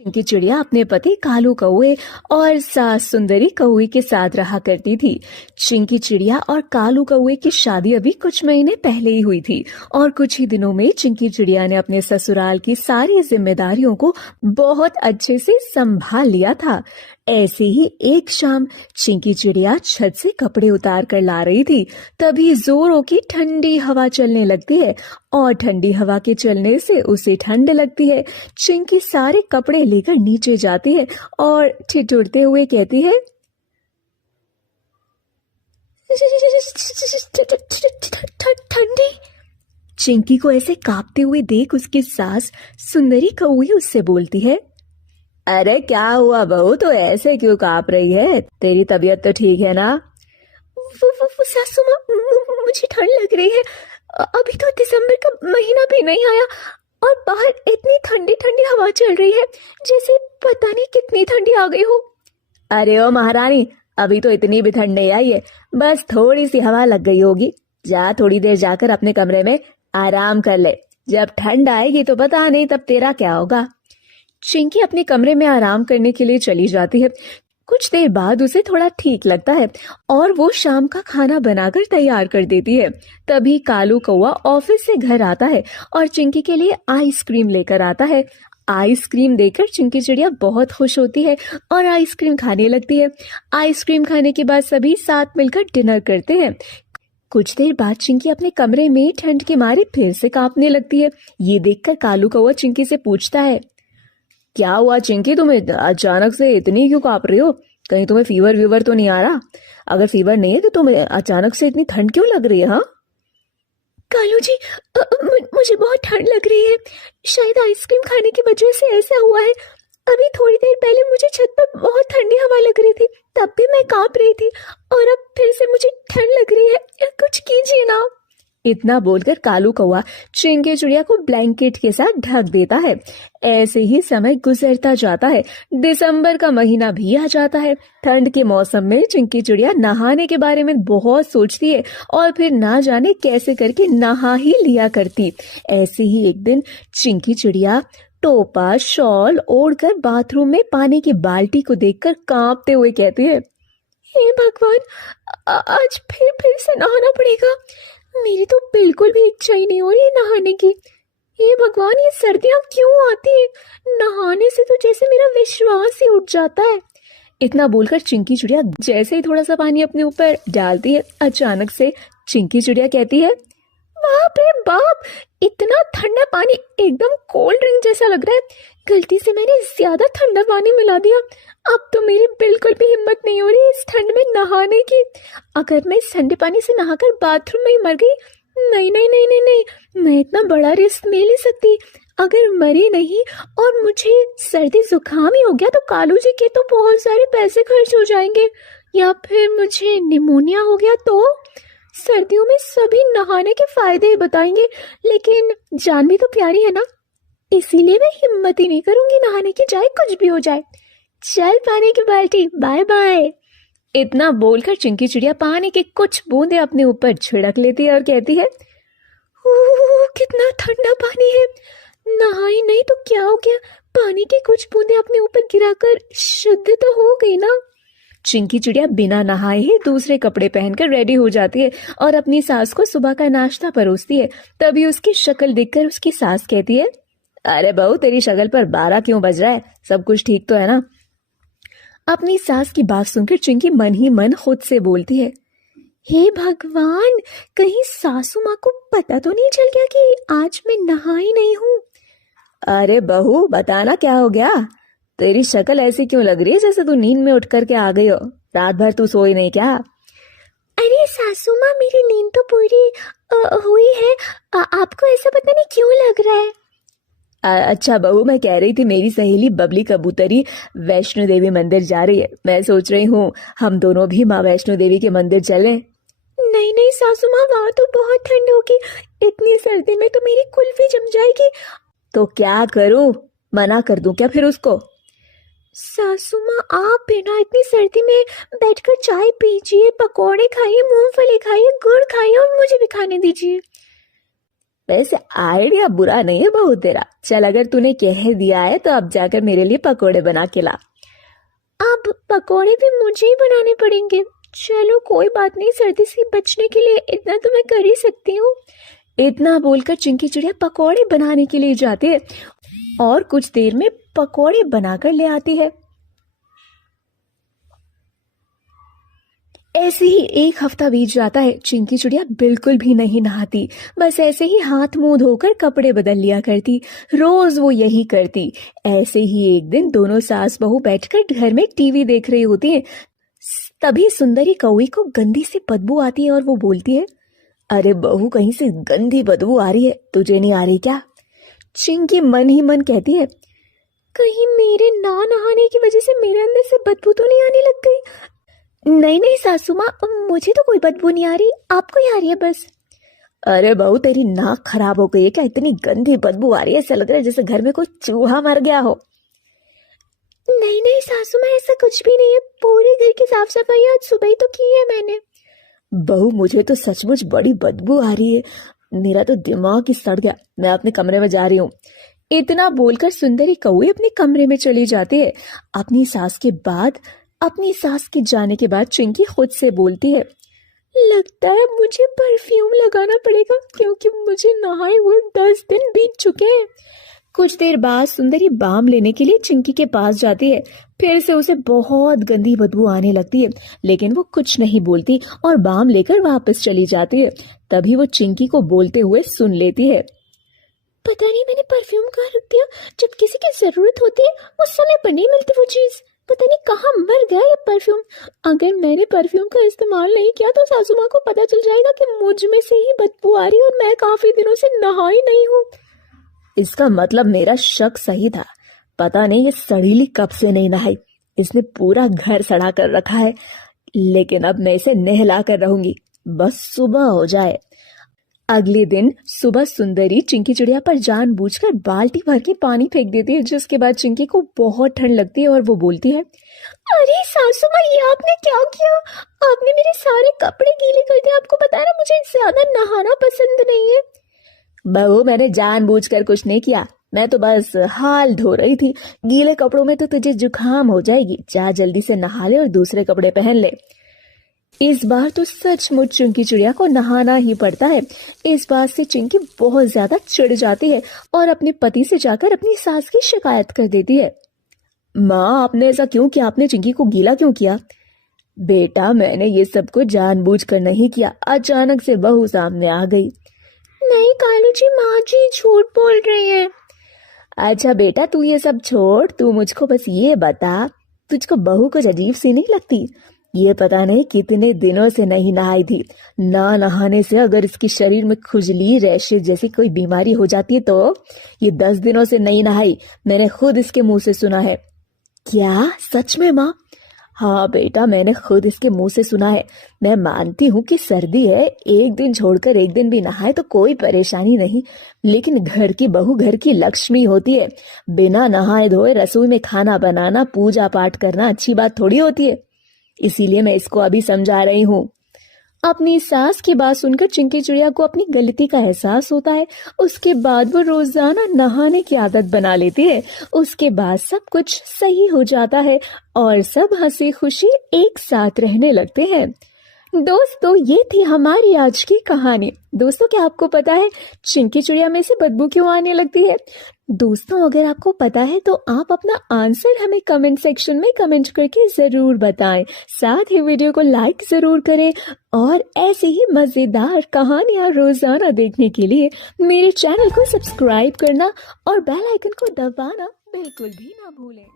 चिंकी चिड़िया अपने पति कालू कौवे और सास सुंदरी कौवे के साथ रहा करती थी। चिंकी चिड़िया और कालू कौवे की शादी अभी कुछ महीने पहले ही हुई थी और कुछ ही दिनों में चिंकी चिड़िया ने अपने ससुराल की सारी जिम्मेदारियों को बहुत अच्छे से संभाल लिया था। ऐसे ही एक शाम चिंकी चिड़िया छत से कपड़े उतार कर ला रही थी, तभी जोरों की ठंडी हवा चलने लगती है और ठंडी हवा के चलने से उसे ठंड लगती है। चिंकी सारे कपड़े लेकर नीचे जाती है और ठिठुरते हुए कहती है, ठंडी। चिंकी को ऐसे कांपते हुए देख उसकी सास सुंदरी कौवी उससे बोलती है, अरे क्या हुआ बहू, तो ऐसे क्यों कांप रही है? तेरी तबीयत तो ठीक है ना? वो सासू माँ, मुझे ठंड लग रही है। अभी तो दिसंबर का महीना भी नहीं आया और बाहर इतनी ठंडी ठंडी हवा चल रही है जैसे पता नहीं कितनी ठंडी आ गई हो। अरे ओ महारानी, अभी तो इतनी भी ठंड नहीं आई है, बस थोड़ी सी हवा लग गई होगी। जा थोड़ी देर जाकर अपने कमरे में आराम कर ले, जब ठंड आएगी तो पता नहीं तब तेरा क्या होगा। चिंकी अपने कमरे में आराम करने के लिए चली जाती है। कुछ देर बाद उसे थोड़ा ठीक लगता है और वो शाम का खाना बनाकर तैयार कर देती है। तभी कालू कौवा ऑफिस से घर आता है और चिंकी के लिए आइसक्रीम लेकर आता है। आइसक्रीम देकर चिंकी चिड़िया बहुत खुश होती है और आइसक्रीम खाने लगती है। आइसक्रीम खाने के बाद सभी साथ मिलकर डिनर करते हैं। कुछ देर बाद चिंकी अपने कमरे में ठंड के मारे फिर से कांपने लगती है। ये देखकर कालू कौवा चिंकी से पूछता है, क्या हुआ चिंकी, तुम्हें अचानक से इतनी क्यों कांप रही हो? कहीं तुम्हें फीवर वीवर तो नहीं आ रहा? अगर फीवर नहीं है तो तुम्हें अचानक से इतनी ठंड क्यों लग रही है? हाँ कालू जी, मुझे बहुत ठंड लग रही है। शायद आइसक्रीम खाने की वजह से ऐसा हुआ है। अभी थोड़ी देर पहले मुझे छत पर बहुत ठंडी हवा लग रही थी, तब भी मैं कांप रही थी और अब फिर से मुझे ठंड लग रही है। कुछ कीजिए ना। इतना बोलकर कालू कौवा चिंकी चिड़िया को ब्लैंकेट के साथ ढक देता है। ऐसे ही समय गुजरता जाता है। दिसंबर का महीना भी आ जाता है। ठंड के मौसम में चिंकी चिड़िया नहाने के बारे में बहुत सोचती है और फिर ना जाने कैसे करके नहा ही लिया करती। ऐसे ही एक दिन चिंकी चिड़िया टोपा शॉल ओढ़कर बाथरूम में पानी की बाल्टी को देखकर कांपते हुए कहती है, हे भगवान, आज फिर से नहाना पड़ेगा। मेरी तो बिल्कुल भी इच्छा ही नहीं हो रही है नहाने की। हे भगवान, ये सर्दियां क्यों आती है? नहाने से तो जैसे मेरा विश्वास ही उठ जाता है। इतना बोलकर चिंकी चिड़िया जैसे ही थोड़ा सा पानी अपने ऊपर डालती है, अचानक से चिंकी चिड़िया कहती है, बाप रे बाप, इतना ठंडा पानी, एकदम कोल्ड ड्रिंक जैसा लग रहा है। गलती से मैंने ज्यादा ठंडा पानी मिला दिया। अब तो मेरी बिल्कुल भी हिम्मत नहीं हो रही इस ठंड में नहाने की। अगर मैं इस ठंडे पानी से नहाकर बाथरूम में ही मर गई, नहीं नहीं नहीं नहीं नहीं, मैं इतना बड़ा रिस्क नहीं ले सकती। अगर मरी नहीं और मुझे सर्दी जुकाम ही हो गया तो कालू जी के तो बहुत सारे पैसे खर्च हो जाएंगे, या फिर मुझे निमोनिया हो गया तो। सर्दियों में सभी नहाने के फायदे ही बताएंगे, लेकिन जान भी तो प्यारी है ना, इसीलिए मैं हिम्मत ही नहीं करूंगी नहाने की, चाहे कुछ भी हो जाए। चल पानी की बाल्टी, बाय बाय। इतना बोलकर चिंकी चिड़िया पानी के कुछ बूंदे अपने ऊपर छिड़क लेती है और कहती है, कितना ठंडा पानी है। नहाई नहीं तो क्या हो गया, पानी के कुछ बूंदे अपने ऊपर गिराकर शुद्ध तो हो गई ना। चिंकी चिड़िया बिना नहाए ही दूसरे कपड़े पहनकर रेडी हो जाती है और अपनी सास को सुबह का नाश्ता परोसती है। तभी उसकी शक्ल देखकर उसकी सास कहती है, अरे बहू, तेरी शक्ल पर 12 क्यों बज रहा है? सब कुछ ठीक तो है ना? अपनी सास की बात सुनकर चिंकी मन ही मन खुद से बोलती है, हे भगवान, कहीं सासू माँ को पता तो नहीं चल गया कि आज मैं नहाई नहीं हूँ। अरे बहू, बताना क्या हो गया? तेरी शक्ल ऐसी क्यों लग रही है जैसे तू नींद में उठ करके आ गई हो? रात भर तू सोई नहीं क्या? अरे सासू माँ, मेरी नींद तो पूरी हुई है। आपको ऐसा पता नहीं क्यों लग रहा है? अच्छा बहू, मैं कह रही थी मेरी सहेली बबली कबूतरी वैष्णो देवी मंदिर जा रही है। मैं सोच रही हूँ हम दोनों भी माँ वैष्णो देवी के मंदिर चलें। नहीं नहीं सासू माँ, वहाँ तो बहुत ठंड होगी। इतनी सर्दी में तो मेरी कुल्फी जम जाएगी। तो क्या करूँ, मना कर दूं क्या फिर उसको? सासू माँ, आप बिना इतनी सर्दी में बैठकर चाय पीजिए, पकौड़े खाइए, मूंगफली खाइए, गुड़ खाइए और मुझे भी खाने दीजिए। वैसे आइडिया बुरा नहीं है बहू तेरा। चल अगर तूने कह दिया है तो अब जाकर मेरे लिए पकोड़े बना के ला। अब पकोड़े भी मुझे ही बनाने पड़ेंगे। चलो कोई बात नहीं, सर्दी से बचने के लिए इतना तो मैं कर ही सकती हूँ। इतना बोलकर चिंकी चिड़िया पकोड़े बनाने के लिए जाती है और कुछ देर में पकोड़े बनाकर ले आती है। ऐसे ही एक हफ्ता बीत जाता है। चिंकी चिड़िया बिल्कुल भी नहीं नहाती, बस ऐसे ही हाथ मुंह धोकर कपड़े बदल लिया करती। रोज वो यही करती। ऐसे ही एक दिन दोनों सास बहू बैठकर घर में टीवी देख रही होती हैं। तभी सुंदरी कौवी को गंदी सी बदबू आती है और वो बोलती है, अरे बहू कहीं से गंदी बदबू आ रही है, तुझे नहीं आ रही क्या? चिंकी मन ही मन कहती है, कहीं मेरे ना नहाने की वजह से मेरे अंदर से बदबू तो नहीं आने लग गई? नहीं नहीं सासू माँ, मुझे तो कोई बदबू नहीं आ रही, आपको ही आ रही है बस। अरे बहू तेरी नाक खराब हो गई है क्या? इतनी गंदी बदबू आ रही है, ऐसा लग रहा है जैसे घर में कोई चूहा मर गया हो। नहीं नहीं सासू माँ, ऐसा कुछ भी नहीं है, पूरे घर की साफ सफाई आज सुबह ही तो की है मैंने। बहू मुझे तो सचमुच बड़ी बदबू आ रही है, मेरा तो दिमाग ही सड़ गया, मैं अपने कमरे में जा रही हूँ। इतना बोलकर सुंदरी कौवी अपने कमरे में चली जाती है। अपनी सास के जाने के बाद चिंकी खुद से बोलती है, लगता है मुझे परफ्यूम लगाना पड़ेगा क्योंकि मुझे नहाए हुए 10 दिन बीत चुके हैं। कुछ देर बाद सुंदरी बाम लेने के लिए चिंकी के पास जाती है। फिर से उसे बहुत गंदी बदबू आने लगती है, लेकिन वो कुछ नहीं बोलती और बाम लेकर वापस चली जाती है। तभी वो चिंकी को बोलते हुए सुन लेती है, पता नहीं मैंने परफ्यूम कहाँ रख दिया। जब किसी की जरूरत होती है उस समय पर नहीं मिलती वो चीज। पता नहीं कहाँ मर गया ये परफ्यूम। अगर मैंने परफ्यूम का इस्तेमाल नहीं किया तो सासू माँ को पता चल जाएगा कि मुझ में से ही बदबू आ रही है और मैं काफी दिनों से नहाई नहीं हूँ। इसका मतलब मेरा शक सही था। पता नहीं ये सड़ीली कब से नहीं नहाई, इसने पूरा घर सड़ा कर रखा है। लेकिन अब मैं इसे नहला कर रहूंगी, बस सुबह हो जाए। अगले दिन सुबह सुंदरी चिंकी चिड़िया पर जानबूझकर बाल्टी भर के पानी फेंक देती है, जिसके बाद चिंकी को बहुत ठंड लगती है और वो बोलती है, अरे सासू माँ, ये आपने क्या किया? आपने मेरे सारे कपड़े गीले कर दिए। आपको पता है ना मुझे ज्यादा नहाना पसंद नहीं है। बहू मैंने जानबूझकर कुछ नहीं किया, मैं तो बस हाल धो रही थी। गीले कपड़ों में तो तुझे जुकाम हो जाएगी, जा जल्दी से नहा ले और दूसरे कपड़े पहन ले। इस बार तो सचमुच चिंकी चिड़िया को नहाना ही पड़ता है। इस बात से चिंकी बहुत ज्यादा चिढ़ जाती है और अपने पति से जाकर अपनी सास की शिकायत कर देती है। माँ आपने ऐसा क्यों किया? आपने चिंकी को गीला क्यों किया? बेटा मैंने ये सब कुछ जानबूझकर नहीं किया, अचानक से बहू सामने आ गई। नहीं कालू जी, माँ जी झूठ बोल रही है। अच्छा बेटा तू ये सब छोड़, तू मुझको बस ये बता, तुझको बहू कुछ अजीब सी नहीं लगती? ये पता नहीं कितने दिनों से नहीं नहाई थी। ना नहाने से अगर इसकी शरीर में खुजली, रैशेज जैसी कोई बीमारी हो जाती है तो ये 10 दिनों से नहीं नहाई, मैंने खुद इसके मुंह से सुना है। क्या सच में माँ? हाँ बेटा मैंने खुद इसके मुंह से सुना है। मैं मानती हूँ कि सर्दी है, एक दिन छोड़कर एक दिन भी नहाए तो कोई परेशानी नहीं, लेकिन घर की बहू घर की लक्ष्मी होती है। बिना नहाए धोए रसोई में खाना बनाना, पूजा पाठ करना अच्छी बात थोड़ी होती है। इसीलिए मैं इसको अभी समझा रही हूँ। अपनी सास की बात सुनकर चिंकी चिड़िया को अपनी गलती का एहसास होता है। उसके बाद वो रोजाना नहाने की आदत बना लेती है। उसके बाद सब कुछ सही हो जाता है और सब हंसी खुशी एक साथ रहने लगते हैं। दोस्तों ये थी हमारी आज की कहानी। दोस्तों क्या आपको पता है चिंकी चिड़िया में से बदबू क्यों आने लगती है? दोस्तों अगर आपको पता है तो आप अपना आंसर हमें कमेंट सेक्शन में कमेंट करके जरूर बताएं। साथ ही वीडियो को लाइक जरूर करें और ऐसे ही मजेदार कहानियां रोजाना देखने के लिए मेरे चैनल को सब्सक्राइब करना और बेल आइकन को दबाना बिल्कुल भी ना भूलें।